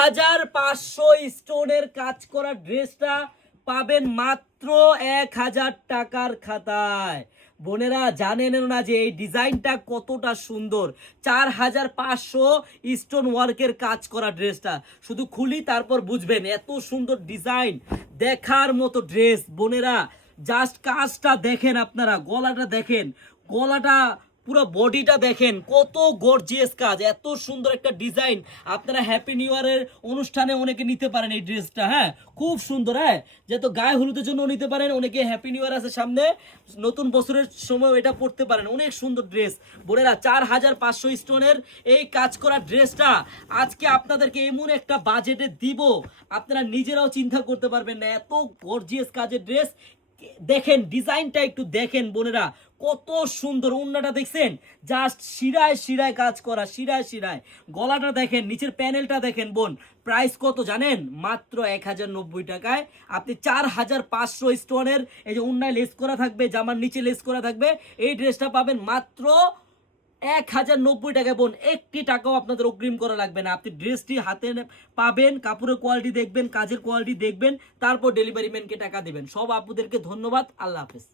4500 স্টোনের কাজ করা ড্রেসটা পাবেন মাত্র 1000 টাকার খাতায়। বোনেরা জানেন না যে এই ডিজাইনটা কতটা সুন্দর। 4500 স্টোন ওয়ার্কের কাজ করা ড্রেসটা শুধু খুলি তারপর বুঝবেন এত সুন্দর ডিজাইন, দেখার মতো ড্রেস। বোনেরা জাস্ট কাজটা দেখেন, আপনারা গলাটা দেখেন, গলাটা পুরো বডিটা দেখেন, কত গর্জিয়াস কাজ, এত সুন্দর একটা ডিজাইন। আপনারা হ্যাপি নিউ ইয়ারের অনুষ্ঠানে অনেকে নিতে পারেন এই ড্রেসটা। হ্যাঁ, খুব সুন্দর। হ্যাঁ, যেহেতু গায়ে হলুদের জন্য নিতে পারেন, অনেকে হ্যাপি নিউ ইয়ার আছে সামনে, নতুন বছরের সময় এটা পড়তে পারেন। অনেক সুন্দর ড্রেস বোনেরা। 4500 স্টোনের এই কাজ করা ড্রেসটা আজকে আপনাদেরকে এমন একটা বাজেটে দিব, আপনারা নিজেরাও চিন্তা করতে পারবেন না, এত গর্জিয়াস কাজের ড্রেস। দেখেন ডিজাইনটা একটু দেখেন বোনেরা, কত সুন্দর। ওন্নাটা দেখছেন, জাস্ট শিরায় শিরায় কাজ করা, শিরায় শিরায়। গলাটা দেখেন, নিচের প্যানেলটা দেখেন বোন। প্রাইস কত জানেন? মাত্র 1090 টাকায় আপনি 4500 স্টোনের এই যে ওন্নায় লেস করা থাকবে, জামার নিচে লেস করা থাকবে, এই ড্রেসটা পাবেন মাত্র 1090 টাকা। বোন একটি টাকাও আপনাদের অগ্রিম করা লাগবে না। আপনি ড্রেসটি হাতে পাবেন, কাপড়ের কোয়ালিটি দেখবেন, কাজের কোয়ালিটি দেখবেন, তারপর ডেলিভারি ম্যানকে টাকা দেবেন। সব আপুদেরকে ধন্যবাদ। আল্লাহ হাফেজ।